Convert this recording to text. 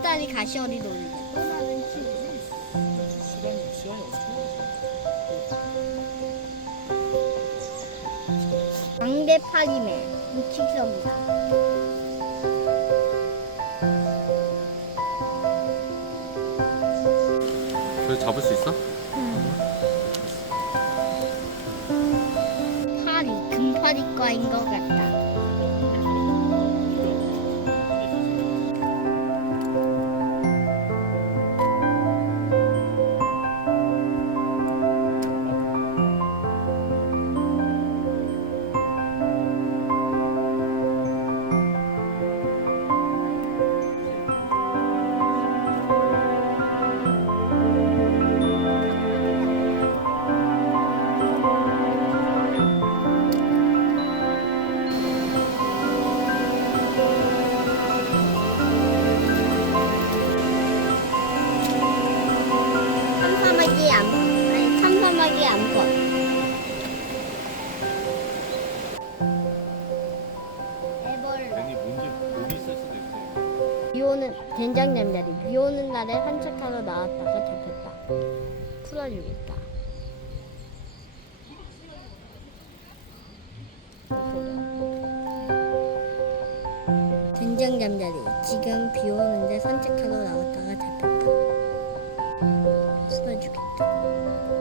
다리 가시어리 다른 친구. 시간이 시간이 어떻게 강대파리맨 묵직서입니다. 그래 잡을 수 있어? 파리 금파리과인 것 같다. 비 오는 된장 잠자리. 비 오는 날에 산책 하러 나왔다가 잡혔다. 풀어주겠다. 된장 잠자리. 지금 비 오는데 산책하러 나왔다가 잡혔다. 풀어주겠다.